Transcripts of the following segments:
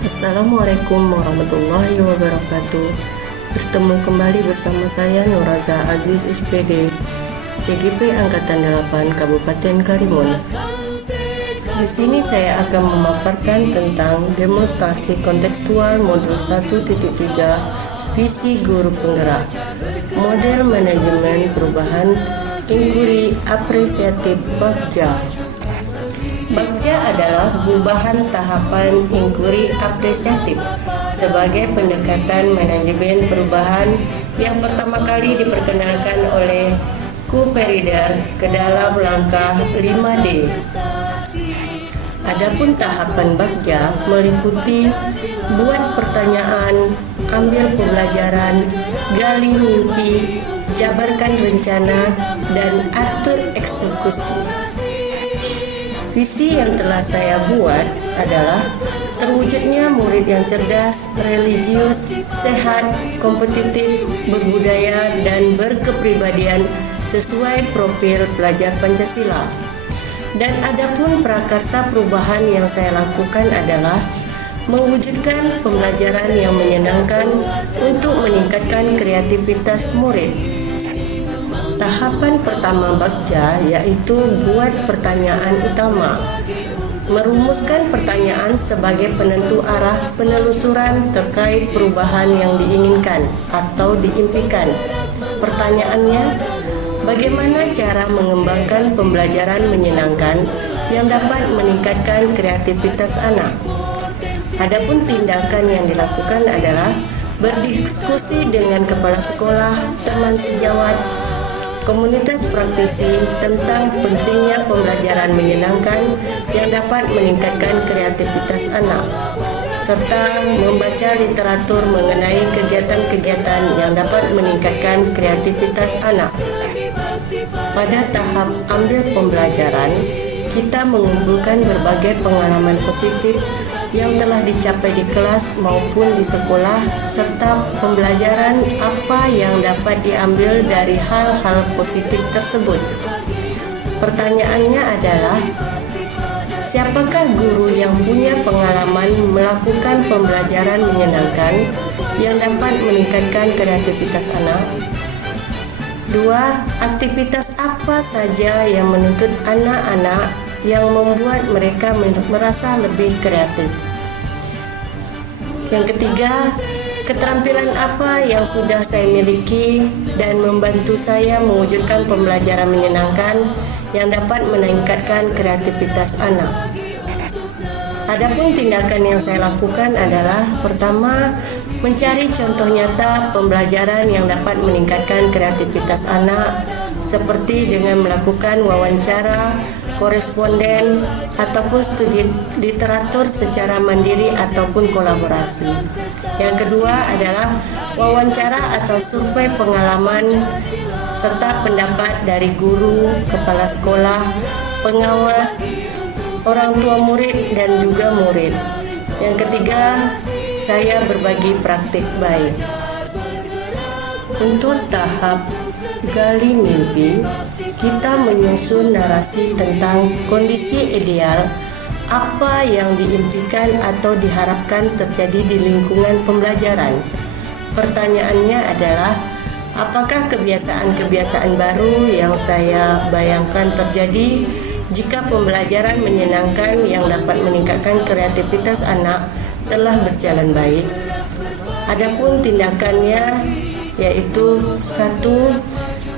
Assalamualaikum warahmatullahi wabarakatuh. Bertemu kembali bersama saya Nuraza Aziz SPD, CGP Angkatan 8 Kabupaten Karimun. Di sini saya akan memaparkan tentang demonstrasi kontekstual modul 1.3 visi guru penggerak, model manajemen perubahan inquiry apresiatif Bagja. Bagja adalah perubahan tahapan inquiry apresiatif sebagai pendekatan manajemen perubahan yang pertama kali diperkenalkan oleh Cooper-Reader ke dalam langkah 5D. Adapun tahapan Bagja meliputi buat pertanyaan, ambil pembelajaran, gali mimpi, jabarkan rencana, dan atur eksekusi. Visi yang telah saya buat adalah terwujudnya murid yang cerdas, religius, sehat, kompetitif, berbudaya, dan berkepribadian sesuai profil pelajar Pancasila. Dan adapun prakarsa perubahan yang saya lakukan adalah mewujudkan pembelajaran yang menyenangkan untuk meningkatkan kreativitas murid. Tahapan pertama Bagja yaitu buat pertanyaan utama, merumuskan pertanyaan sebagai penentu arah penelusuran terkait perubahan yang diinginkan atau diimpikan. Pertanyaannya, bagaimana cara mengembangkan pembelajaran menyenangkan yang dapat meningkatkan kreativitas anak? Adapun tindakan yang dilakukan adalah berdiskusi dengan kepala sekolah, teman sejawat, komunitas praktisi tentang pentingnya pembelajaran menyenangkan yang dapat meningkatkan kreativitas anak, serta membaca literatur mengenai kegiatan-kegiatan yang dapat meningkatkan kreativitas anak. Pada tahap ambil pembelajaran, kita mengumpulkan berbagai pengalaman positif yang telah dicapai di kelas maupun di sekolah, serta pembelajaran apa yang dapat diambil dari hal-hal positif tersebut. Pertanyaannya adalah, siapakah guru yang punya pengalaman melakukan pembelajaran menyenangkan yang dapat meningkatkan kreativitas anak? 2. Aktivitas apa saja yang menuntut anak-anak yang membuat mereka merasa lebih kreatif? Yang ketiga, keterampilan apa yang sudah saya miliki dan membantu saya mewujudkan pembelajaran menyenangkan yang dapat meningkatkan kreativitas anak? Adapun tindakan yang saya lakukan adalah, pertama, mencari contoh nyata pembelajaran yang dapat meningkatkan kreativitas anak, seperti dengan melakukan wawancara, koresponden, ataupun studi literatur secara mandiri ataupun kolaborasi. Yang kedua adalah wawancara atau survei pengalaman serta pendapat dari guru, kepala sekolah, pengawas, orang tua murid, dan juga murid. Yang ketiga, saya berbagi praktik baik. Untuk tahap gali mimpi, kita menyusun narasi tentang kondisi ideal apa yang diimpikan atau diharapkan terjadi di lingkungan pembelajaran. Pertanyaannya adalah, apakah kebiasaan-kebiasaan baru yang saya bayangkan terjadi jika pembelajaran menyenangkan yang dapat meningkatkan kreativitas anak telah berjalan baik? Adapun tindakannya yaitu, 1.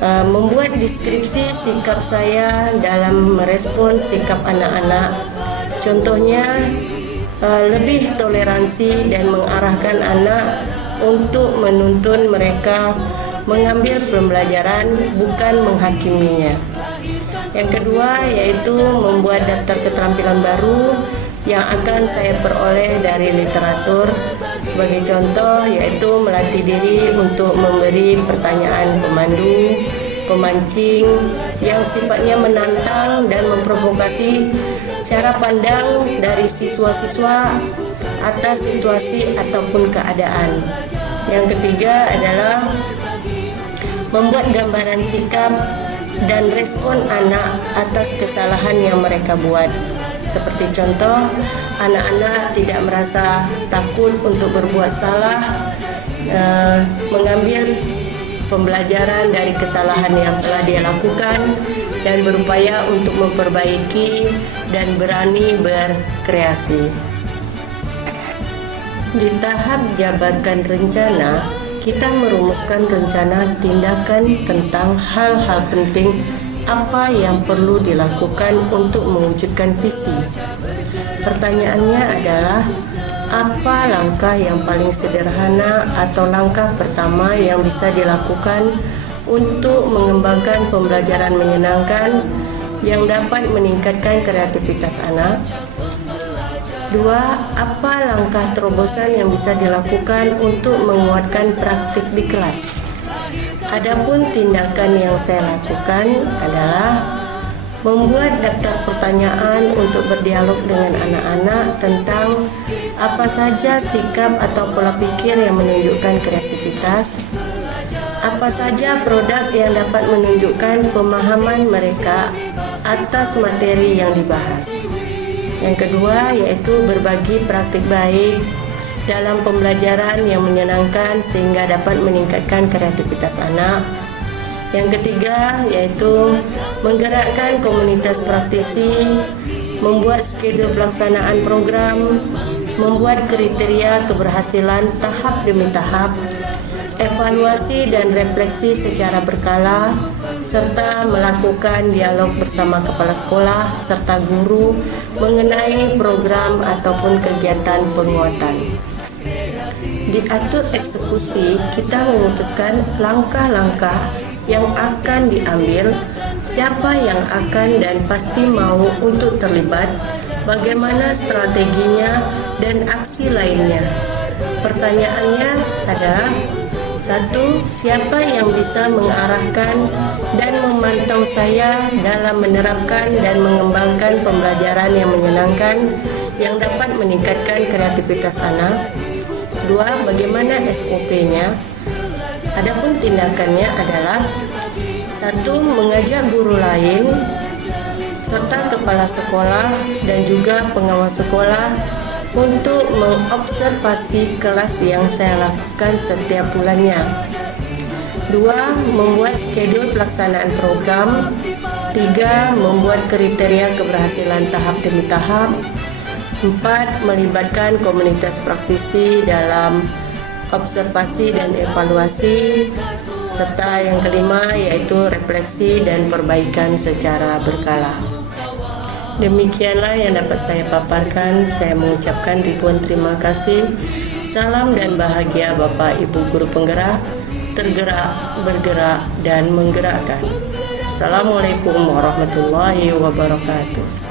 Membuat deskripsi sikap saya dalam merespon sikap anak-anak. Contohnya, lebih toleransi dan mengarahkan anak untuk menuntun mereka mengambil pembelajaran, bukan menghakiminya. Yang kedua yaitu membuat daftar keterampilan baru yang akan saya peroleh dari literatur. Sebagai contoh yaitu melatih diri untuk memberi pertanyaan pemandu, pemancing yang sifatnya menantang dan memprovokasi cara pandang dari siswa-siswa atas situasi ataupun keadaan. Yang ketiga adalah membuat gambaran sikap dan respon anak atas kesalahan yang mereka buat. Seperti contoh, anak-anak tidak merasa takut untuk berbuat salah, mengambil pembelajaran dari kesalahan yang telah dia lakukan dan berupaya untuk memperbaiki dan berani berkreasi. Di tahap jabarkan rencana, kita merumuskan rencana tindakan tentang hal-hal penting apa yang perlu dilakukan untuk mewujudkan visi. Pertanyaannya adalah, apa langkah yang paling sederhana atau langkah pertama yang bisa dilakukan untuk mengembangkan pembelajaran menyenangkan yang dapat meningkatkan kreativitas anak? 2. Apa langkah terobosan yang bisa dilakukan untuk menguatkan praktik di kelas? Adapun tindakan yang saya lakukan adalah membuat daftar pertanyaan untuk berdialog dengan anak-anak tentang apa saja sikap atau pola pikir yang menunjukkan kreativitas, apa saja produk yang dapat menunjukkan pemahaman mereka atas materi yang dibahas. Yang kedua yaitu berbagi praktik baik dalam pembelajaran yang menyenangkan sehingga dapat meningkatkan kreativitas anak. Yang ketiga yaitu menggerakkan komunitas praktisi, membuat schedule pelaksanaan program, membuat kriteria keberhasilan tahap demi tahap, evaluasi dan refleksi secara berkala, serta melakukan dialog bersama kepala sekolah serta guru mengenai program ataupun kegiatan penguatan. Diatur eksekusi, kita memutuskan langkah-langkah yang akan diambil, siapa yang akan dan pasti mau untuk terlibat, bagaimana strateginya, dan aksi lainnya. Pertanyaannya adalah, 1. Siapa yang bisa mengarahkan dan memantau saya dalam menerapkan dan mengembangkan pembelajaran yang menyenangkan yang dapat meningkatkan kreativitas anak? 2. Bagaimana SOP-nya? Adapun tindakannya adalah 1. Mengajak guru lain serta kepala sekolah dan juga pengawas sekolah untuk mengobservasi kelas yang saya lakukan setiap bulannya. 2. Membuat schedule pelaksanaan program. 3. Membuat kriteria keberhasilan tahap demi tahap. 4. Melibatkan komunitas praktisi dalam observasi dan evaluasi. Serta yang kelima yaitu refleksi dan perbaikan secara berkala. Demikianlah yang dapat saya paparkan. Saya mengucapkan ribuan terima kasih. Salam dan bahagia Bapak Ibu Guru Penggerak, tergerak, bergerak, dan menggerakkan. Assalamualaikum warahmatullahi wabarakatuh.